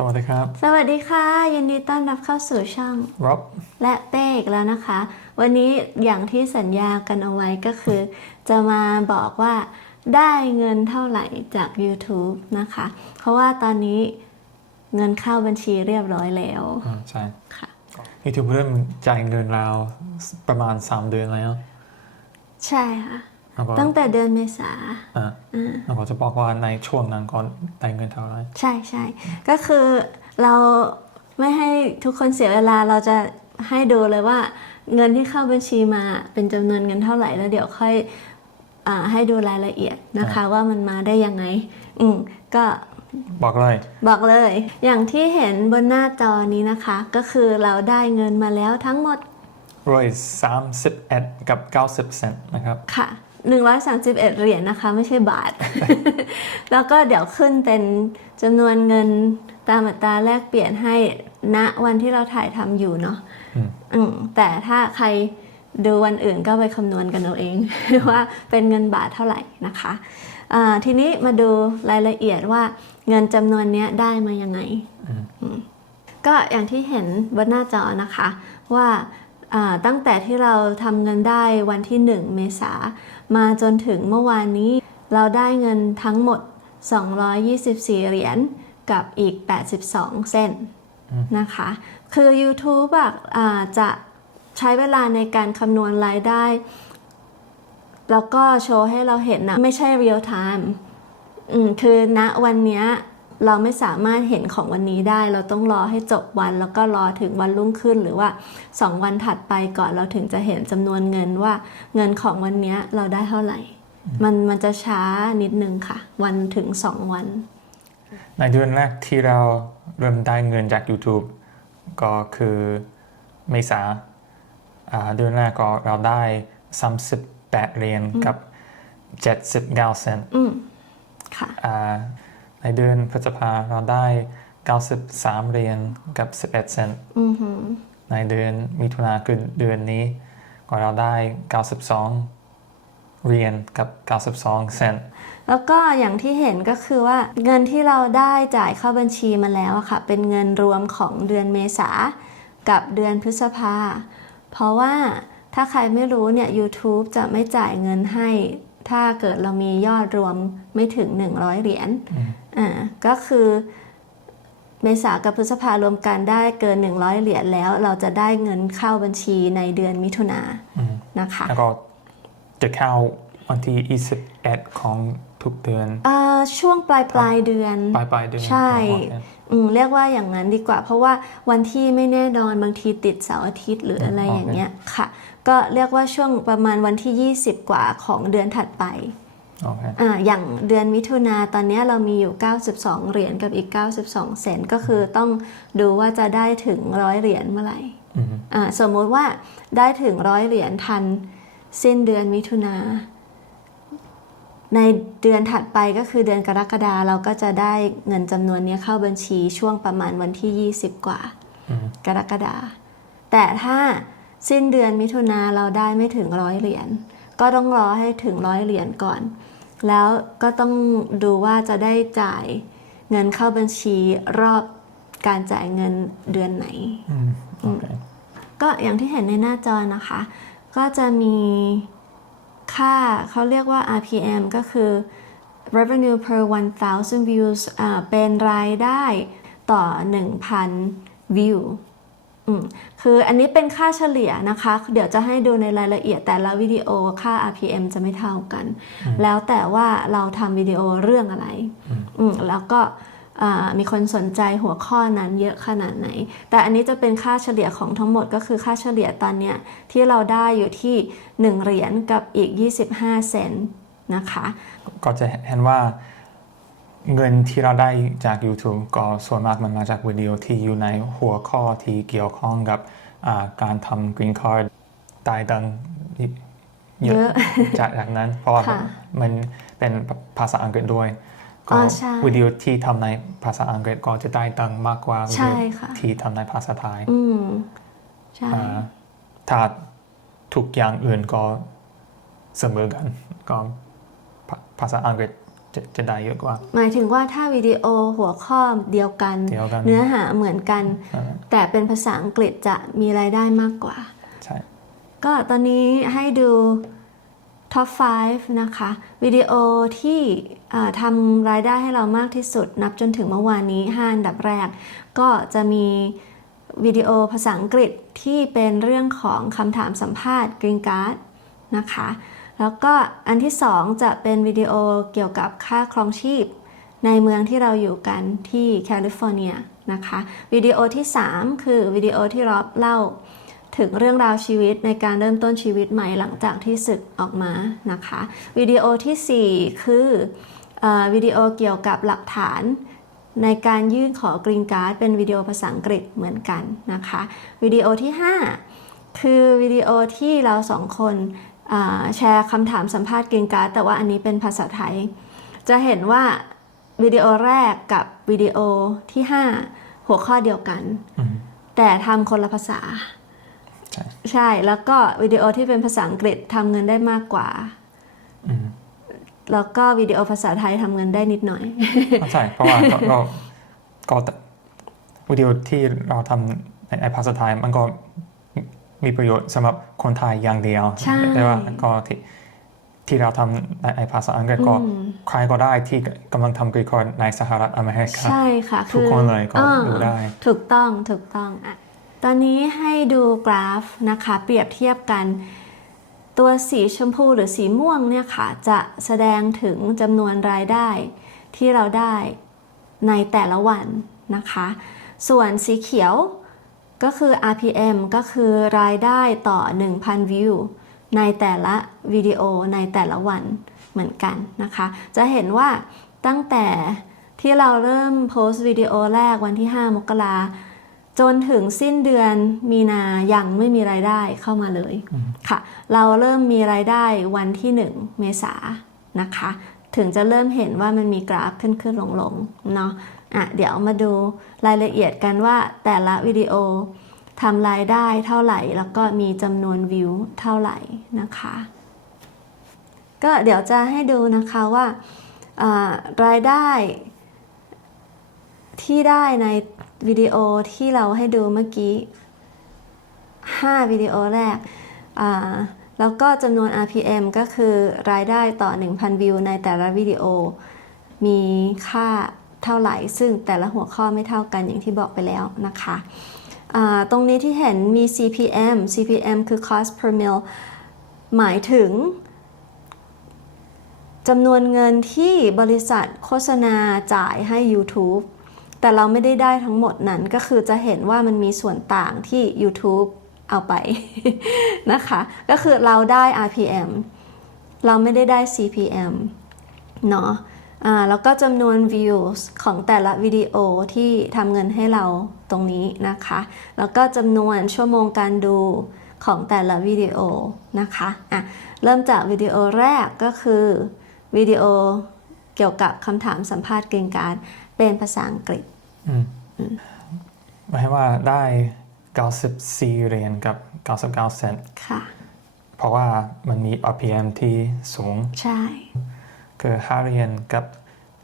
สวัสดีครับ สวัสดีค่ะ ยินดีต้อนรับเข้าสู่ช่องร็อบและเป้อีกแล้วนะคะ วันนี้อย่างที่สัญญากันเอาไว้ก็คือ จะมาบอกว่าได้เงินเท่าไหร่จาก YouTube นะคะ เพราะว่าตอนนี้เงินเข้าบัญชีเรียบร้อยแล้วอ่าใช่ค่ะ ยูทูบเริ่มจ่ายเงินเราประมาณ 3 เดือนแล้ว ใช่ค่ะแล้วก็ ตั้งแต่เดือนเมษาอ่าแล้วก็จะบอกว่าในช่วงนั้นก็ได้เงินเท่าไหร่ใช่ใช่ก็คือเราไม่ให้ทุกคนเสียเวลาเราจะให้ดูเลยว่าเงินที่เข้าบัญชีมาเป็นจำนวนเงินเท่าไหร่แล้วเดี๋ยวค่อยอาให้ดูรายละเอียดนะคะ ว่ามันมาได้ยังไง อืมก็บอกเลย บอกเลย อย่างที่เห็นบนหน้าจอนี้นะคะ ก็คือเราได้เงินมาแล้วทั้งหมดร้อยสามสิบเอ็ดกับ90เซนต์นะครับ ค่ะ 131 เหรียญนะคะ ไม่ใช่บาท แล้วก็เดี๋ยวขึ้นเป็นจำนวนเงินตามอัตราแลกเปลี่ยนให้ณวันที่เราถ่ายทำอยู่เนาะอืมอืมแต่ถ้าใครดูวันอื่นก็ไปคำนวณกันเอาเอง ว่าเป็นเงินบาทเท่าไหร่นะคะอ่าทีนี้มาดูรายละเอียดว่าเงินจำนวนเนี้ยได้มายังไงอืมก็อย่างที่เห็นบนหน้าจอนะคะว่าอ่า ตั้งแต่ที่เราทำเงินได้วันที่ 1 เมษามาจนถึงเมื่อวานนี้ เราได้เงินทั้งหมด 224 เหรียญกับอีก 82เส้นนะคะ คือ YouTube อะอ่าจะใช้เวลาในการคำนวณรายได้ แล้วก็โชว์ให้เราเห็นนะ ไม่ใช่ real time อืมคือณวันนี้ เราไม่สามารถเห็นของวันนี้ได้ เราต้องรอให้จบวัน แล้วก็รอถึงวันรุ่งขึ้นหรือว่า 2 วันถัดไปก่อนเราถึงจะเห็นจำนวนเงินว่าเงินของวันเนี้ยเราได้เท่าไหร่ มันมันจะช้านิดนึงค่ะ วันถึง 2 วัน ในเดือนแรกที่เราเริ่มได้เงินจาก YouTube ก็คือเมษาอ่าเดือนแรกก็เราได้ 38เหรียญกับ 79 เซนต์อืมค่ะอ่า ในเดือนพฤษภาเราได้ 93 เหรียญกับ 11 เซนต์อือหือในเดือนมิถุนาคือเดือนนี้ ก็เราได้ 92 เหรียญกับ 92 เซนต์แล้วก็อย่างที่เห็นก็คือว่าเงินที่เราได้จ่ายเข้าบัญชีมาแล้วอะค่ะ เป็นเงินรวมของเดือนเมษากับเดือนพฤษภา เพราะว่าถ้าใครไม่รู้เนี่ย YouTube จะไม่จ่ายเงินให้ ถ้าเกิดเรามียอดรวมไม่ถึง 100 เหรียญ อ่าก็คือเมษากับพฤษภารวมกันได้เกิน 100 เหรียญแล้ว เราจะได้เงินเข้าบัญชีในเดือนมิถุนายนนะคะแล้วก็จะเข้าวันที่21ของทุกเดือนอ่าช่วงปลายปลายๆเดือนปลายปลายๆเดือนใช่โอเคอืมเรียกว่าอย่างนั้นดีกว่า เพราะว่าวันที่ไม่แน่นอนบางทีติดเสาร์อาทิตย์หรืออะไรโอเคอย่างเงี้ยค่ะ ก็เรียกว่าช่วงประมาณวันที่ 20 กว่าของเดือนถัดไปโอเคอ่าอย่างเดือนมิถุนาตอนเนี้ยเรามีอยู่ 92 เหรียญกับอีก 92 เซนต์ก็คือต้องดูว่าจะได้ถึงร้อยเหรียญเมื่อไหร่อืมอ่าสมมุติว่าได้ถึงร้อยเหรียญทันสิ้นเดือนมิถุนาในเดือนถัดไปก็คือเดือนกรกฎาเราก็จะได้เงินจำนวนนี้เข้าบัญชีช่วงประมาณวันที่ 20 กว่าอืมกรกฎาแต่ถ้าสิ้นเดือนมิถุนาเราได้ไม่ถึงร้อยเหรียญก็ต้องรอให้ถึงร้อยเหรียญก่อน แล้วก็ต้องดูว่าจะได้จ่ายเงินเข้าบัญชีรอบการจ่ายเงินเดือนไหนอืมโอเคก็อย่างที่เห็นในหน้าจอนะคะ ก็จะมีค่าเขาเรียกว่า RPM ก็คือ revenue per 1000 views อ่าเป็นรายได้ต่อ 1,000 view อืม คืออันนี้เป็นค่าเฉลี่ยนะคะ เดี๋ยวจะให้ดูในรายละเอียดแต่ละวิดีโอค่า RPM จะไม่เท่ากัน แล้วแต่ว่าเราทำวิดีโอเรื่องอะไรอืมแล้วก็อ่ามีคนสนใจหัวข้อนั้นเยอะขนาดไหน แต่อันนี้จะเป็นค่าเฉลี่ยของทั้งหมดก็คือค่าเฉลี่ยตอนเนี้ยที่เราได้อยู่ที่ 1 เหรียญกับอีก 25 เซนต์นะคะ ก็จะเห็นว่า เงินที่เราได้จาก YouTube ก็ส่วนมากมันมาจากวิดีโอที่อยู่ในหัวข้อที่เกี่ยวข้องกับอ่าการทำ Green Card ตายดังเยเยอะอะจากจากนั้น เพราะว่าค่ะมันเป็นภาษาอังกฤษด้วยอ๋ก็อใช่วิดีโอที่ทำในภาษาอังกฤษก็จะได้ดังมากกว่าวิใช่ดีโอค่ะที่ทำในภาษาไทยอืมใช่อ่าถ้าทุกอย่างอื่นก็เสมอกัน ก็ภาภาษาอังกฤษ จะจะได้เยอะกว่า หมายถึงว่าถ้าวิดีโอหัวข้อเดียวกัน เดียวกันเนื้อหาเหมือนกัน อ่าแต่เป็นภาษาอังกฤษจะมีรายได้มากกว่า ใช่ ก็ตอนนี้ให้ดู Top 5 นะคะ วิดีโอที่อ่าทำรายได้ให้เรามากที่สุด นับจนถึงเมื่อวานนี้ 5 อันดับแรก ก็จะมีวิดีโอภาษาอังกฤษที่เป็นเรื่องของคำถามสัมภาษณ์ Green Card นะคะ แล้วก็อันที่ 2 จะเป็นวิดีโอเกี่ยวกับค่าครองชีพ ในเมืองที่เราอยู่กันที่แคลิฟอร์เนียนะคะวิดีโอที่ 3 คือวิดีโอที่เราเล่า ถึงเรื่องราวชีวิตในการเริ่มต้นชีวิตใหม่หลังจากที่ศึกออกมานะคะวิดีโอทีสี่ 4 คืออวิดีโอเกี่ยวกับหลักฐานในการยื่นขอกรีนการ์ดเป็นวิดีโอภาษาอังกฤษเหมือนกันนะคะวิดีโอที่ 5 คือวิดีโอที่เราสองคน แชร์คำถามสัมภาษณ์กรีนการ์ดแต่ว่าอันนี้เป็นภาษาไทย จะเห็นว่าวิดีโอแรกกับวิดีโอที่ 5 หัวข้อเดียวกันอืมแต่ทำคนละภาษา ใช่ใช่แล้วก็วิดีโอที่เป็นภาษาอังกฤษทำเงินได้มากกว่าอืมแล้วก็วิดีโอภาษาไทยทำเงินได้นิดหน่อยใช่เพราะว่าก็ก็ก็แต่วิดีโอที่เราทำในในภาษาไทยมันก็ มีประโยชน์สำหรับคนไทยอย่างเดียวใช่แต่ว่าก็ที่ที่เราทำในในภาษาอังกฤษก็อืมใครก็ได้ที่กำลังทำกรีคอร์ดในสหรัฐอเมริกาใช่ค่ะทุกคนเลยก็อ่าดูได้ ถูกต้องถูกต้องอะตอนนี้ให้ดูกราฟนะคะ เปรียบเทียบกัน ตัวสีชมพูหรือสีม่วงเนี่ยค่ะ จะแสดงถึงจำนวนรายได้ที่เราได้ในแต่ละวันนะคะ ส่วนสีเขียว ก็คือ RPM ก็คือรายได้ต่อ 1,000 วิว ในแต่ละวิดีโอในแต่ละวันเหมือนกันนะคะ จะเห็นว่าตั้งแต่ที่เราเริ่มโพสต์วิดีโอแรกวันที่ 5 มกราจนถึงสิ้นเดือนมีนายังไม่มีรายได้เข้ามาเลยค่ะ เราเริ่มมีรายได้วันที่ 1 เมษานะคะ ถึงจะเริ่มเห็นว่ามันมีกราฟขึ้นขึ้นลงลงๆเนาะ อะเดี๋ยวมาดูรายละเอียดกันว่าแต่ละวิดีโอทำรายได้เท่าไหร่ แล้วก็มีจำนวนวิวเท่าไหร่นะคะ ก็เดี๋ยวจะให้ดูนะคะว่ารายได้ ที่ได้ในวิดีโอที่เราให้ดูเมื่อกี้ 5 วิดีโอแรก แล้วก็จำนวน RPM ก็คือรายได้ต่อ 1,000 วิวในแต่ละวิดีโอ มีค่า เท่าไหร่ ซึ่งแต่ละหัวข้อไม่เท่ากันอย่างที่บอกไปแล้วนะคะตรงนี้ที่เห็นมี CPM CPM คือ cost per mil หมายถึงจำนวนเงินที่บริษัทโฆษณาจ่ายให้ YouTube แต่เราไม่ได้ได้ทั้งหมดนั้นก็คือจะเห็นว่ามันมีส่วนต่างที่ YouTube เอาไปนะคะ ก็คือเราได้ RPM เราไม่ได้ได้ CPM เนาะ แล้วก็จำนวน views ของแต่ละวิดีโอที่ทำเงินให้เราตรงนี้นะคะ แล้วก็จำนวนชั่วโมงการดูของแต่ละวิดีโอนะคะอะเริ่มจากวิดีโอแรกก็คือวิดีโอเกี่ยวกับคำถามสัมภาษณ์กรีนการ์ดเป็นภาษาอังกฤษอืมหมายว่าได้ 94เหรียญกับ 99 เซนต์ค่ะ เพราะว่ามันมี RPM ที่สูง ใช่ คือ5เหรียญกับ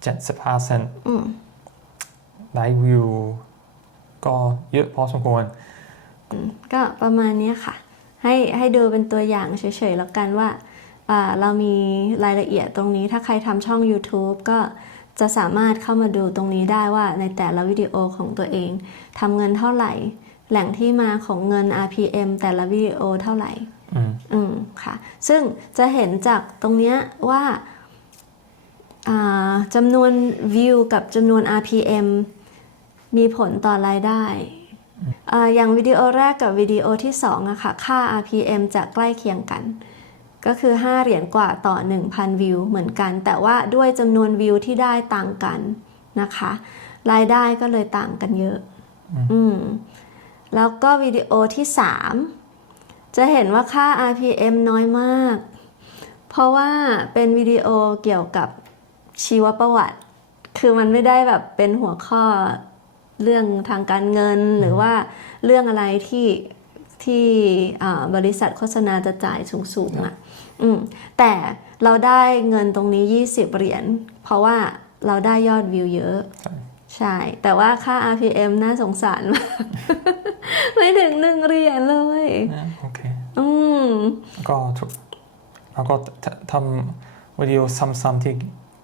75เซนต์อืมได้วิวก็เยอะพอสมควร ก็ประมาณเนี้ยค่ะ ให้ให้ดูเป็นตัวอย่างเฉยๆแล้วกันว่าอ่า เรามีรายละเอียดตรงนี้ถ้าใครทำช่อง YouTube ก็จะสามารถเข้ามาดูตรงนี้ได้ว่าในแต่ละวิดีโอของตัวเองทำเงินเท่าไหร่ แหล่งที่มาของเงิน RPM แต่ละวิดีโอเท่าไหร่ อืมอืมค่ะ ซึ่งจะเห็นจากตรงเนี้ยว่าอ่า จำนวนวิวกับจำนวน RPM มีผลต่อรายได้อ่าอย่างวิดีโอแรกกับวิดีโอที่2อะค่ะ ค่า RPM จะใกล้เคียงกัน ก็คือ 5 เหรียญกว่าต่อ 1,000 วิวเหมือนกัน แต่ว่าด้วยจำนวนวิวที่ได้ต่างกันนะคะ รายได้ก็เลยต่างกันเยอะอืมแล้วก็วิดีโอที่ 3 จะเห็นว่าค่า RPM น้อยมาก เพราะว่าเป็นวิดีโอเกี่ยวกับ ชีวประวัติ คือมันไม่ได้แบบเป็นหัวข้อเรื่องทางการเงินหรือว่าเรื่องอะไรที่ที่อ่าบริษัทโฆษณาจะจ่ายสูงๆอะ่ะอืมแต่เราได้เงินตรงนี้ 20 เหรียญ เพราะว่าเราได้ยอดวิวเยอะ ใช่ใช่แต่ว่าค่า RPM น่าสงสารมาก ไม่ถึงหนึ่งเหรียญเลยนะโอเคอืมก็ทุกแล้วก็ททำวิดีโอซ้ำๆที่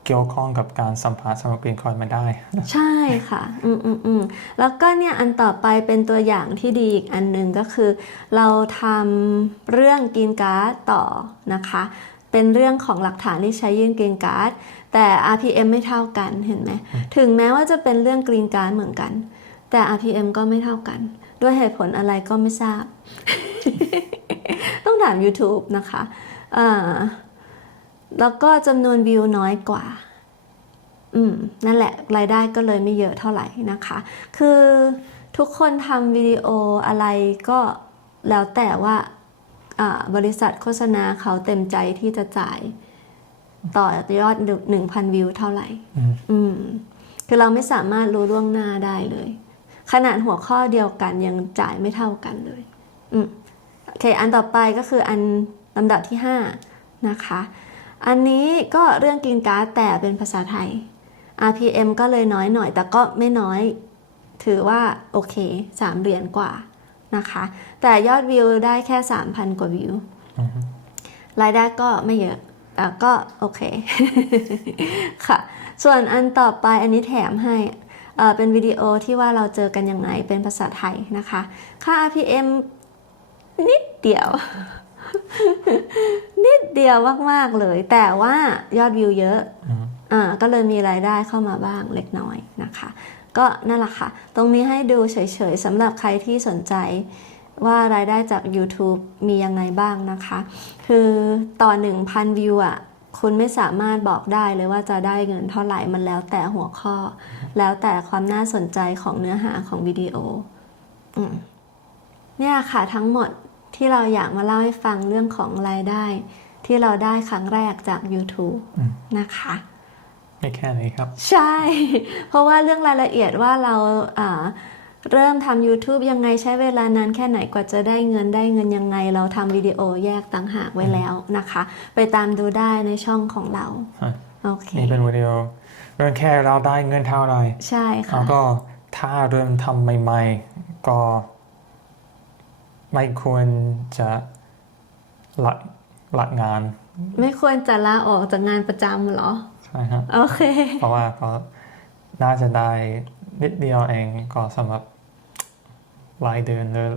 เกี่ยวข้องกับการสัมภาษณ์สำหรับกรีนคอยไม่ได้ ใช่ค่ะ อืมอืมอืมแล้วก็เนี่ยอันต่อไปเป็นตัวอย่างที่ดีอีกอันหนึ่งก็คือ เราทำเรื่องกินการ์ดต่อนะคะ เป็นเรื่องของหลักฐานที่ใช้ยื่นกรีนการ์ดแต่ RPM ไม่เท่ากันเห็นไหมถึงแม้ว่าจะเป็นเรื่องกรีนการ์ดเหมือนกัน แต่ RPM ก็ไม่เท่ากัน ด้วยเหตุผลอะไรก็ไม่ทราบ ต้องถาม YouTube นะคะอ่า แล้วก็จำนวนวิวน้อยกว่า อืม นั่นแหละ รายได้ก็เลยไม่เยอะเท่าไหร่นะคะ คือทุกคนทำวิดีโออะไรก็แล้วแต่ว่าอ่าบริษัทโฆษณาเขาเต็มใจที่จะจ่ายต่อยอด1,000วิวเท่าไหร่อืมอืม คือเราไม่สามารถรู้ล่วงหน้าได้เลย ขนาดหัวข้อเดียวกันยังจ่ายไม่เท่ากันเลย อืม โอเค อันต่อไปก็คืออันลำดับที่5นะคะ อันนี้ก็เรื่องกินการ์ดแต่เป็นภาษาไทย RPM ก็เลยน้อยหน่อย แต่ก็ไม่น้อย ถือว่าโอเค 3 เหรียญกว่านะคะ แต่ยอดวิวได้แค่ 3,000 กว่าวิว รายได้ก็ไม่เยอะ แต่ก็โอเค ค่ะ ส่วนอันต่อไปอันนี้แถมให้เป็นวิดีโอที่ว่าเราเจอกันยังไงเป็นภาษาไทยนะคะ ค่า RPM นิดเดียว นิดเดียวมาก ๆ เลย แต่ว่ายอดวิวเยอะอืมอ่าก็เลยมีรายได้เข้ามาบ้างเล็กน้อยนะคะ ก็นั่นแหละค่ะ ตรงนี้ให้ดูเฉย ๆสำหรับใครที่สนใจว่ารายได้จาก YouTube มียังไงบ้างนะคะ คือต่อ 1,000 วิวอะคุณไม่สามารถบอกได้เลยว่าจะได้เงินเท่าไหร่มันแล้วแต่หัวข้อ แล้วแต่ความน่าสนใจของเนื้อหาของวิดีโออืมเนี่ยค่ะทั้งหมด ที่เราอยากมาเล่าให้ฟังเรื่องของรายได้ ที่เราได้ครั้งแรกจาก YouTube อืมนะคะไม่แค่นี้ครับ ใช่ เพราะว่าเรื่องรายละเอียดว่าเราอ่าเริ่มทำ YouTube ยังไงใช้เวลานานแค่ไหนกว่าจะได้เงินได้เงินยังไง เราทำวิดีโอแยกต่างหากไว้แล้วนะคะ ไปตามดูได้ในช่องของเราอะโอเคนี่เป็นวิดีโอเรื่องแค่เราได้เงินเท่าไหร่ใช่ค่ะแล้วก็ถ้าเริ่มทำใหม่ ๆ ก็ ไม่ควรจะละละงาน ไม่ควรจะลาออกจากงานประจำเหรอ ใช่ครับโอเค เพราะว่าก็น่าจะได้นิดเดียวเองก็สำหรับรายเดือนหรือ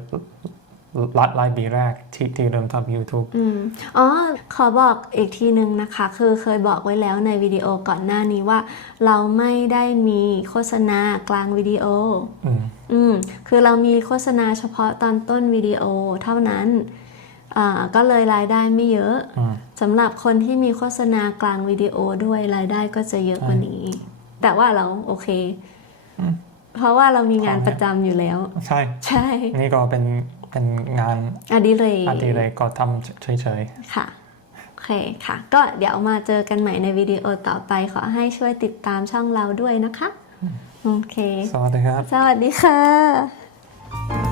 รัดรายปีแรกที่ที่เริ่มทำ YouTube อืมอ๋อ ขอบอกอีกทีนึงนะคะ คือเคยบอกไว้แล้วในวิดีโอก่อนหน้านี้ว่า เราไม่ได้มีโฆษณากลางวิดีโอ อืมอืมคือเรามีโฆษณาเฉพาะตอนต้นวิดีโอเท่านั้นอ่าก็เลยรายได้ไม่เยอะอืมสำหรับคนที่มีโฆษณากลางวิดีโอด้วยรายได้ก็จะเยอะกว่านี้ แต่ว่าเราโอเคอืมเพราะว่าเรามีงานพอไหมประจำอยู่แล้ว ใช่ ใช่ นี่ก็เป็น เป็นงานอดิเรกอดิเรกก็ทำเฉยค่ะ โอเคค่ะ ก็เดี๋ยวมาเจอกันใหม่ในวิดีโอต่อไปขอให้ช่วยติดตามช่องเราด้วยนะคะ โอเคๆสวัสดีครับ สวัสดีค่ะ